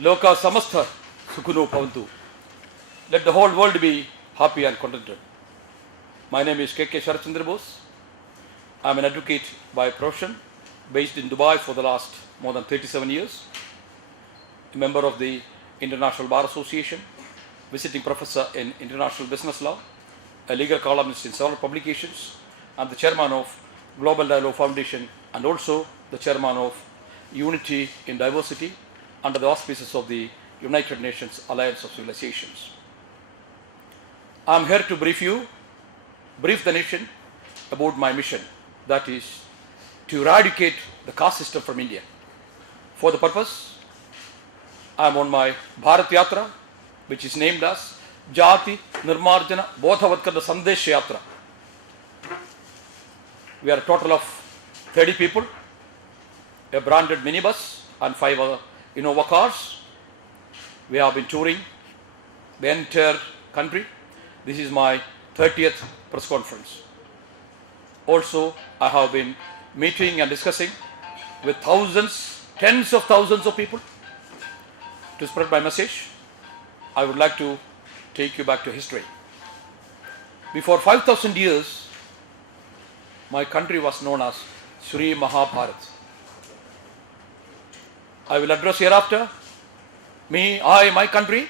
Loka samastha sukhuno bhavantu. Let the whole world be happy and contented. My name is KK Sarachandra Bose. I am an advocate by profession, based in Dubai for the last more than 37 years, a member of the International Bar Association, visiting professor in international business law, a legal columnist in several publications, and the chairman of Global Dialogue Foundation, and also the chairman of Unity in Diversity under the auspices of the United Nations Alliance of Civilizations. I am here to brief the nation about my mission, that is to eradicate the caste system from India. For the purpose, I am on my Bharat Yatra, which is named as Jati Nirmarjana Bodhavatkara Sandesh Yatra. We are a total of 30 people, a branded minibus and 5 other Innova cars. We have been touring the entire country. This is my 30th press conference. Also, I have been meeting and discussing with thousands, tens of thousands of people to spread my message. I would like to take you back to history. Before 5,000 years, my country was known as Sri Mahabharat. I will address hereafter my country,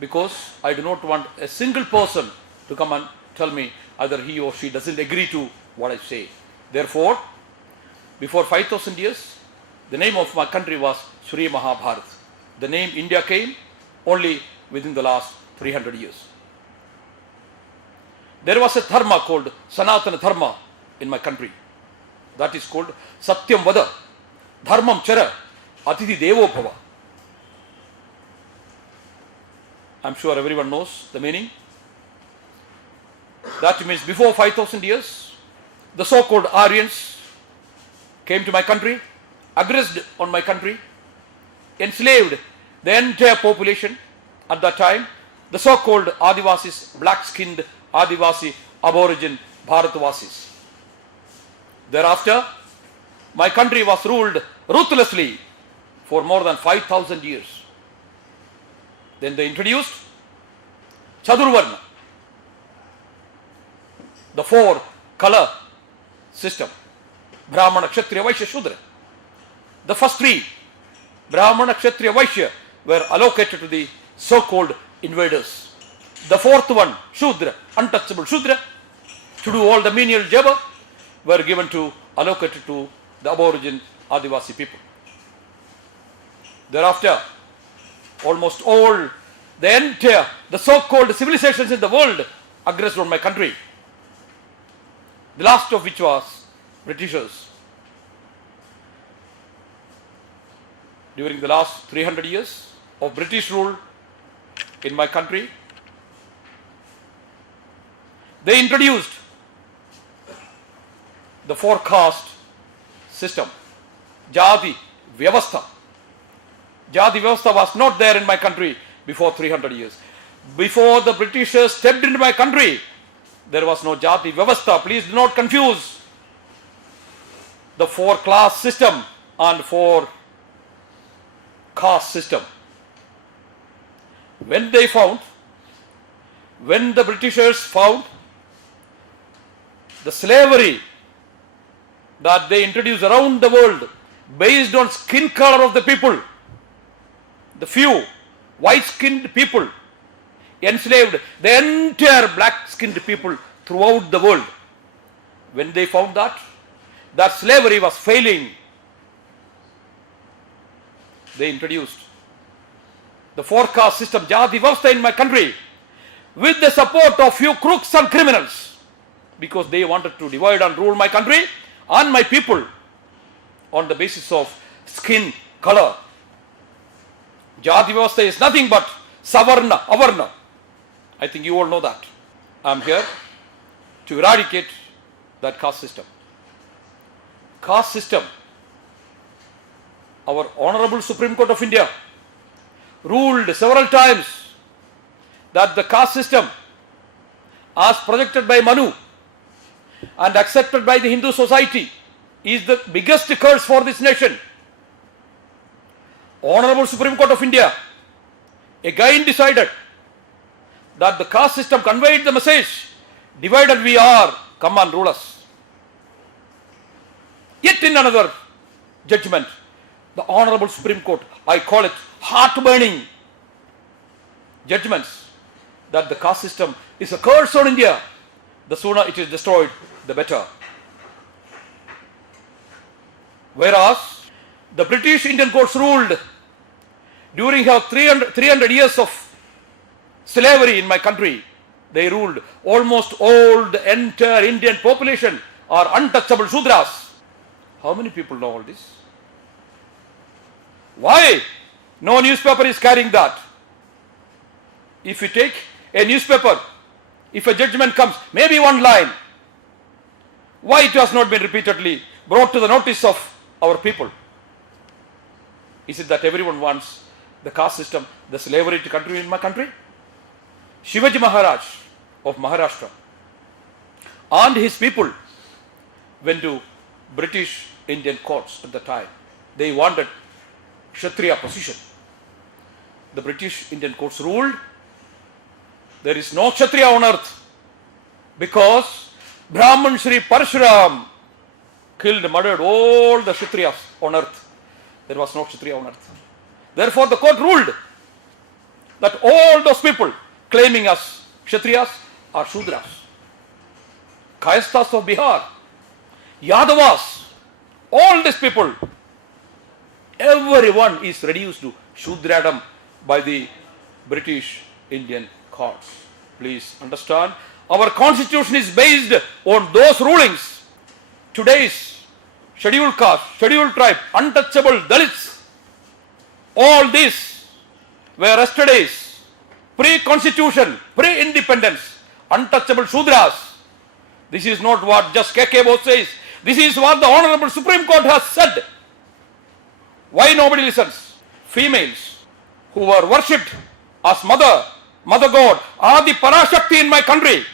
because I do not want a single person to come and tell me either he or she doesn't agree to what I say. Therefore, before 5,000 years, the name of my country was Sri Mahabharat. The name India came only within the last 300 years. There was a dharma called Sanatana Dharma in my country. That is called Satyam Vada, Dharmam Chara, Atithi Devo Bhava. I am sure everyone knows the meaning. That means before 5,000 years, the so-called Aryans came to my country, aggressed on my country, enslaved the entire population at that time, the so-called Adivasis, black-skinned Adivasi, Aborigine Bharatvasis. Thereafter, my country was ruled ruthlessly for more than 5,000 years. Then they introduced Chadurvarna, the 4-color system, Brahmana, Kshatriya, Vaishya, Shudra. The first 3, Brahmana, Kshatriya, Vaishya, were allocated to the so-called invaders. The 4th one, Shudra, untouchable Shudra, to do all the menial labor, were allocated to the Aborigine Adivasi people. Thereafter, almost all the so-called civilizations in the world aggressed on my country. The last of which was Britishers. During the last 300 years of British rule in my country, they introduced the 4-caste system, Jati Vyavastha. Jati Vyavastha was not there in my country before 300 years. Before the Britishers stepped into my country, there was no Jati Vyavastha. Please do not confuse the 4-class system and 4-caste system. When the Britishers found the slavery that they introduced around the world based on skin color of the people, the few white-skinned people enslaved the entire black-skinned people throughout the world. When they found that slavery was failing, they introduced the 4-caste system, Jati Vyavastha, in my country, with the support of few crooks and criminals, because they wanted to divide and rule my country and my people on the basis of skin color. Jati Vyavastha is nothing but Savarna, Avarna. I think you all know that. I am here to eradicate that caste system. Caste system, our Honorable Supreme Court of India ruled several times that the caste system, as projected by Manu and accepted by the Hindu society, is the biggest curse for this nation. Honorable Supreme Court of India again decided that the caste system conveyed the message, divided we are, come and rule us. Yet in another judgment, the Honorable Supreme Court, I call it heart-burning judgments, that the caste system is a curse on India. The sooner it is destroyed, the better. Whereas the British Indian courts ruled during her 300 years of slavery in my country, they ruled almost all the entire Indian population are untouchable Shudras. How many people know all this? Why no newspaper is carrying that? If you take a newspaper, if a judgment comes, maybe one line, why it has not been repeatedly brought to the notice of our people? Is it that everyone wants the caste system, the slavery to continue in my country? Shivaji Maharaj of Maharashtra and his people went to British Indian courts at the time. They wanted Kshatriya position. The British Indian courts ruled there is no Kshatriya on earth because Brahman Shri Parshuram killed, murdered all the Kshatriyas on earth. There was no Kshatriya on earth. Therefore the court ruled that all those people claiming as Kshatriyas are Shudras. Kayasthas of Bihar, Yadavas, all these people, everyone is reduced to Shudradam by the British Indian courts. Please understand, our constitution is based on those rulings. Today's scheduled caste, scheduled tribe, untouchable Dalits, all these were yesterday's pre-constitution, pre-independence, untouchable Shudras. This is not what just KK Bose says. This is what the Honorable Supreme Court has said. Why nobody listens? Females who were worshipped as mother god, Adi Parashakti in my country,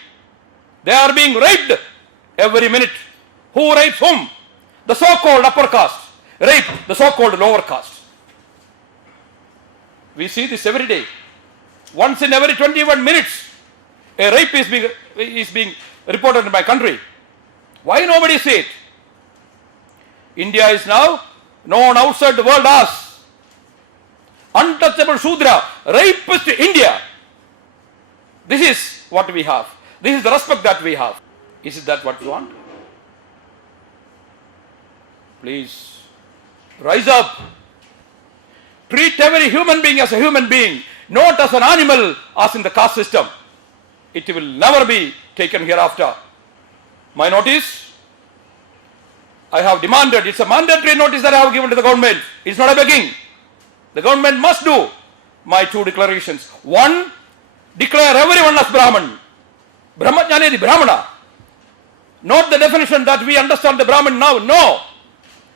they are being raped every minute. Who rapes whom? The so-called upper caste rape the so-called lower caste. We see this every day. Once in every 21 minutes, a rape is being reported in my country. Why nobody say it? India is now known outside the world as untouchable Shudra, rapist India. This is what we have. This is the respect that we have. Is it that what we want? Please rise up. Treat every human being as a human being, not as an animal as in the caste system. It will never be taken hereafter. My notice, I have demanded, it's a mandatory notice that I have given to the government. It's not a begging. The government must do my two declarations. One, declare everyone as Brahman. Brahmajnani the Brahmana. Not the definition that we understand the Brahman now. No.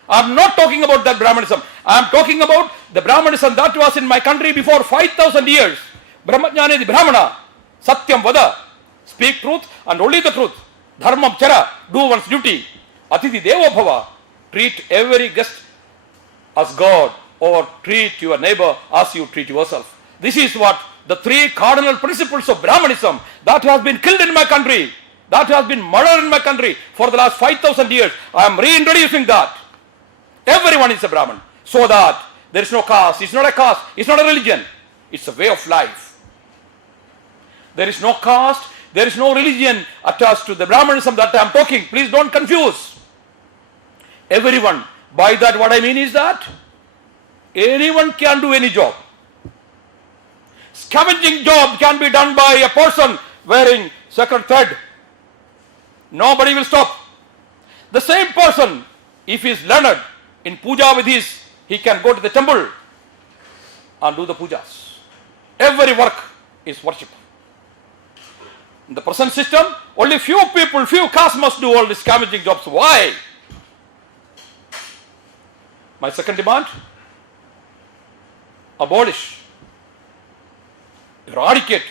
I am not talking about that Brahmanism. I am talking about the Brahmanism that was in my country before 5,000 years. Brahmajnani the Brahmana. Satyam Vada. Speak truth and only the truth. Dharmam Chara. Do one's duty. Atiti Devo Bhava. Treat every guest as God, or treat your neighbor as you treat yourself. This is what the three cardinal principles of Brahmanism that has been killed in my country, that has been murdered in my country for the last 5,000 years. I am reintroducing that. Everyone is a Brahman, so that there is no caste. It's not a caste. It's not a religion. It's a way of life. There is no caste. There is no religion attached to the Brahmanism that I am talking. Please don't confuse. Everyone. By that what I mean is that anyone can do any job. Scavenging job can be done by a person wearing second thread. Nobody will stop. The same person, if he is learned in puja with he can go to the temple and do the pujas. Every work is worship. In the present system, only few people, few castes must do all these scavenging jobs. Why? My second demand, abolish, eradicate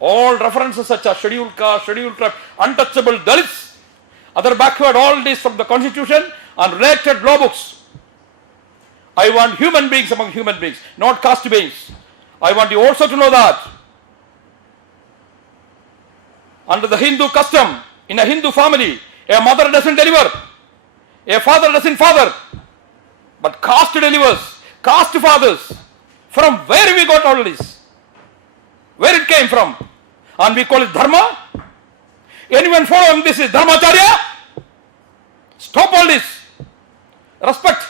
all references such as scheduled caste, scheduled tribe, untouchable Dalits, other backward, all this from the constitution and related law books. I want human beings among human beings, not caste beings. I want you also to know that. Under the Hindu custom, in a Hindu family, a mother doesn't deliver, a father doesn't father, but caste delivers, caste fathers. From where we got all this? Where it came from? And we call it dharma. Anyone following this is dharmacharya? Stop all this. Respect.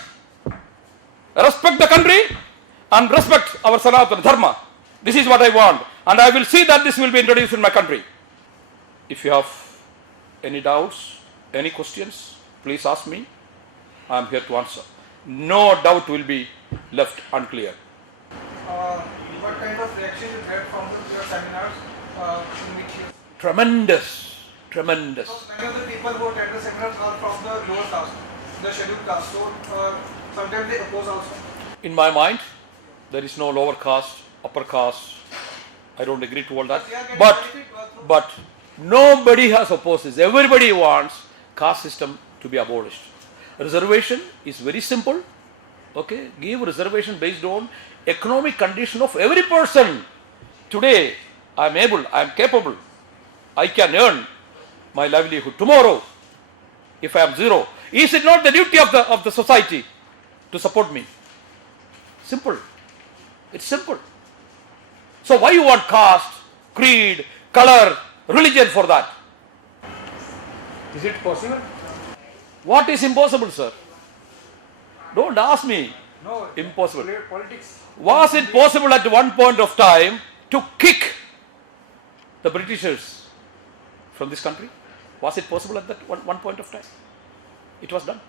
Respect the country and respect our Sanatana dharma. This is what I want, and I will see that this will be introduced in my country. If you have any doubts, any questions, please ask me. I am here to answer. No doubt will be left unclear. What kind of reaction you get from your seminars in which you... Tremendous, tremendous. So many of the people who attend the seminars are from the lower caste, the scheduled caste. So sometimes they oppose also. In my mind, there is no lower caste, upper caste. I don't agree to all that. But nobody has opposed this. Everybody wants caste system to be abolished. Reservation is very simple. Okay, give reservation based on economic condition of every person. Today, I am able, I am capable, I can earn my livelihood. Tomorrow, if I am zero, is it not the duty of the society to support me? Simple. It's simple. So why you want caste, creed, color, religion for that? Is it possible? What is impossible, sir? Don't ask me. No. Impossible. Politics. Was it possible at one point of time to kick the Britishers from this country? Was it possible at that one point of time? It was done.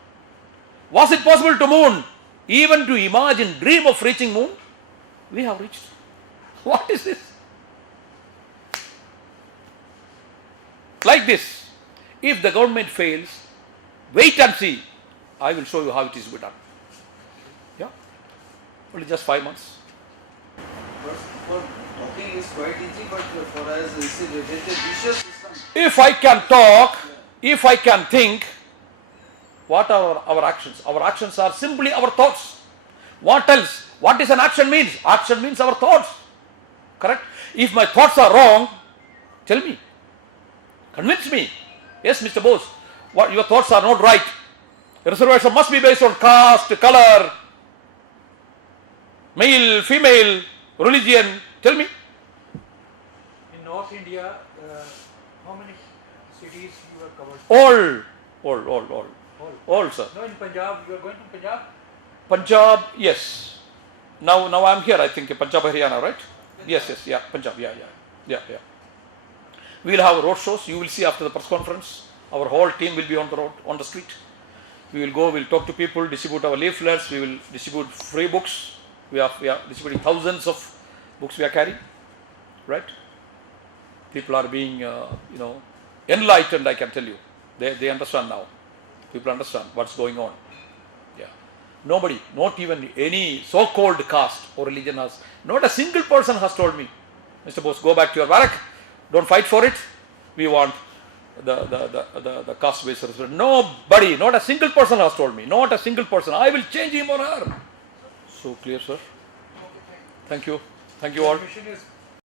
Was it possible to moon? Even to imagine, dream of reaching moon? We have reached. What is this? Like this. If the government fails, wait and see. I will show you how it is to be done. Yeah? Only just 5 months. For talking is quite easy, but for us it's a vicious system. If I can talk, if I can think, what are our actions? Our actions are simply our thoughts. What else? What is an action means? Action means our thoughts. Correct? If my thoughts are wrong, tell me. Convince me. Yes, Mr. Bose, what your thoughts are not right. Reservation must be based on caste, color, male, female, religion. Tell me. In North India, how many cities you have covered? All, sir. No, in Punjab, you are going to Punjab? Punjab, yes. Now I am here, I think, Punjab, Haryana, right? Yes, yeah, Punjab, yeah. We will have road shows. You will see after the press conference. Our whole team will be on the road, on the street. We will go, we will talk to people, distribute our leaflets, we will distribute free books. We are distributing thousands of books we are carrying, right? People are being, enlightened, I can tell you. They understand now. People understand what's going on. Yeah. Nobody, not even any so-called caste or religion has, not a single person has told me, Mr. Bose, go back to your barrack, don't fight for it. We want the caste-based reservation. Nobody, not a single person has told me, not a single person. I will change him or her. So clear, sir. Thank you. Thank you all. Mission is